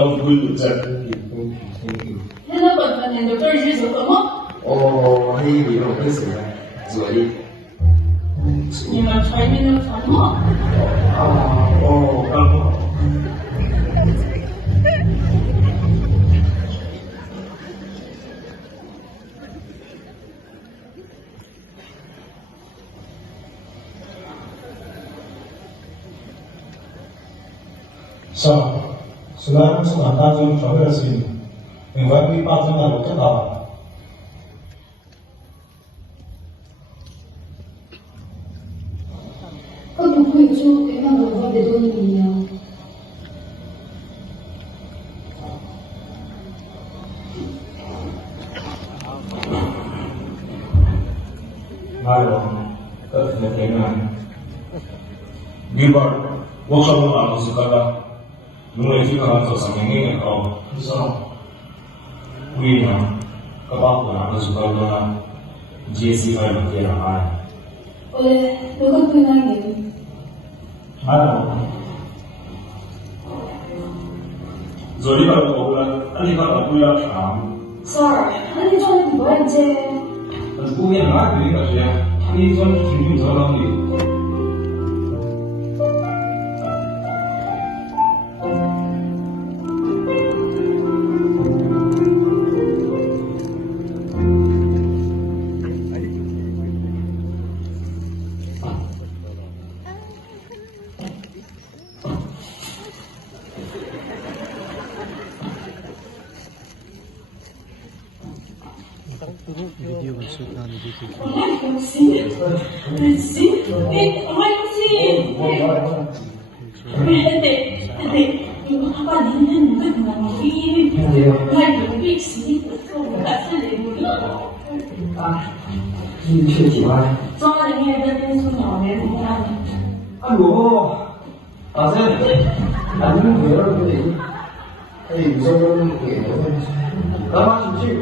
咁會就thank you。你那本本年就这日子了吗？哦，係你老嘅時候，所以。你們傳音都傳好。剛好。So, selain semata progress ini, membuat kita jangan lupa.会不会就给那个我的多你呀？哪有？天啊！你把我看我哪都是干的。因為呢個做成年嘅後，其實會啊，個包括哪個做到啦，GSC 費唔記得買。我個對那年。買咯。所以呢個我咧，呢個我都要長。Sorry，你做唔到啫。但係古人買佢呢個嘢，呢種全部都諗住。Video kan shoot namin dito. Yung kapalinan mo na namahirip. May si你去几万？装在面这边是老人家的。哎呦，大姐，俺们女儿不得，哎，有时候给的，干嘛出去？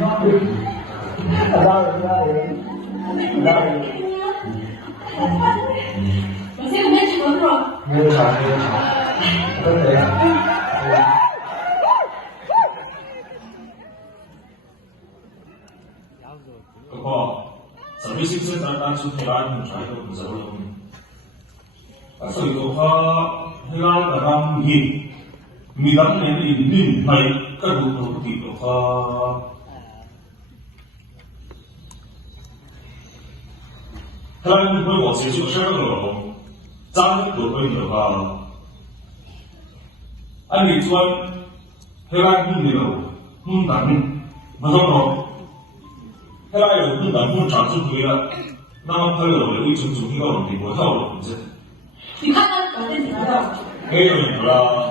那对，当然当然。我现在没什么是吧？没有啥，没有啥，真的呀。不过，什么形式咱出去玩，全都不走了。所以的话，那个咱你当年你买个路途的话，他们会往前去上了，咱都会的话，按你说，他们你了，难，不懂咯。后来有日本部长就回来，那么他有一种主题到美国跳舞去。你看他表现怎么样？没有啦。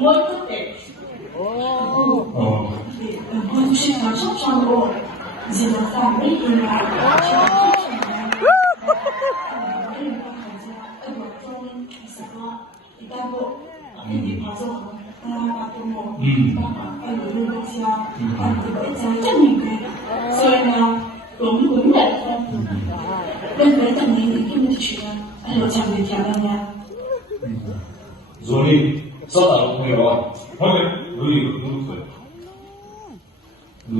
我不得。哦。我就是想上过，记得在每一年。所以呢，我们永远任何证明你并不需要，还有强烈条件呀。所以，稍等朋友啊，我哋有佢，你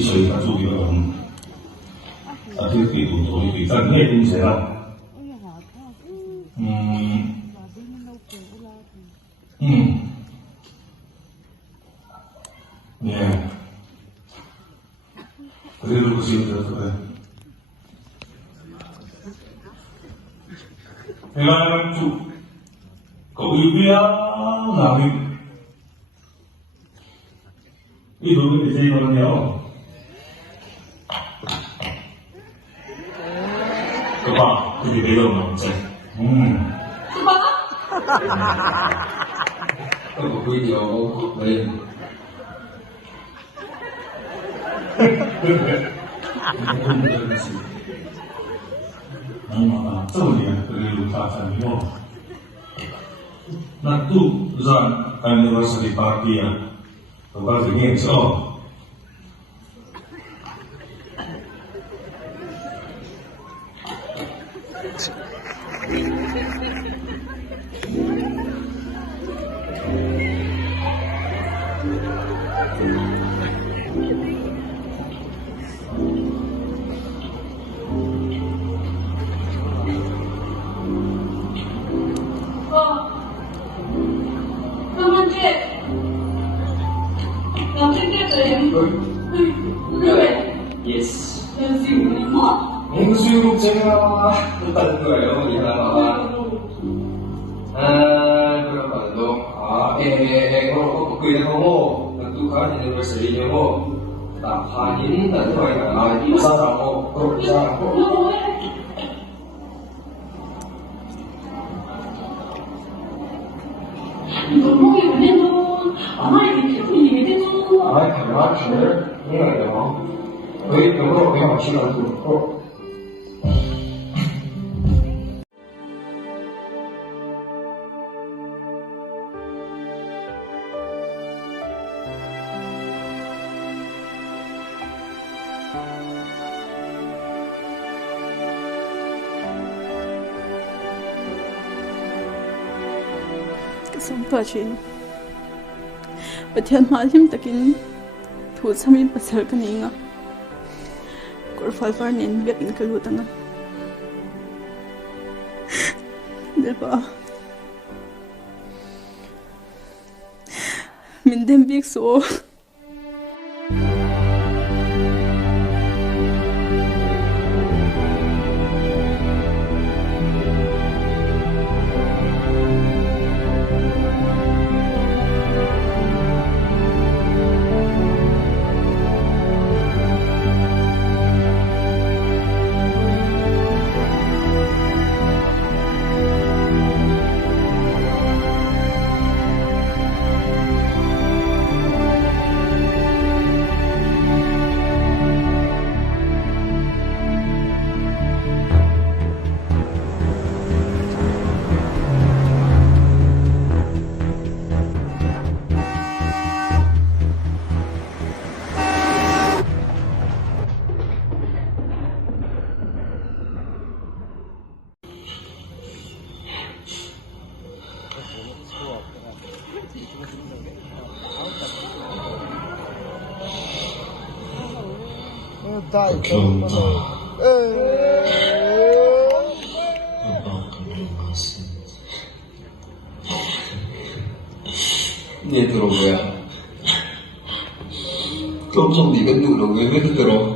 所以他做一个人，他就给读做一个在内东西啦，yeah，这个不行的，对。Kailangan to kaulipian namin. Ito yung isa yung niya. Diba? Hindi kayo naman siya. Diba? Ako video ako. Ngayon.这么年这个有大战以后，那都让University Party 啊，都把这念错。Yes. Nasiulog Ang suyog 제가 tutad 거예요. 이하나가. 그럼 그렇고 그래서 누가 anniversary-nya tahanin dan pasar ako perusahaan ako. Ay, kaya sure. Ini ada mau. Wait, kamu yang masih lalu. Kasam Pathian malim takin thu samin pasal kaninga kor falfar nin gapin kalutanga dilpa min dem big so 경다 Nghe từ rồi à? Không xong thì vẫn đủ rồi với từ rồi.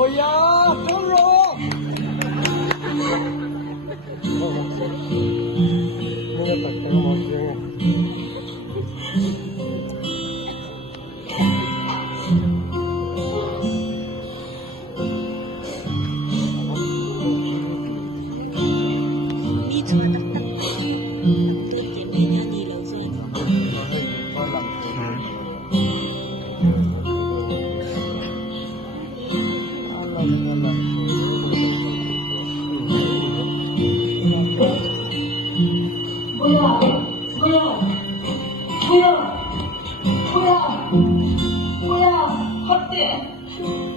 뭐야, 별로. 뭐야, 헛돼.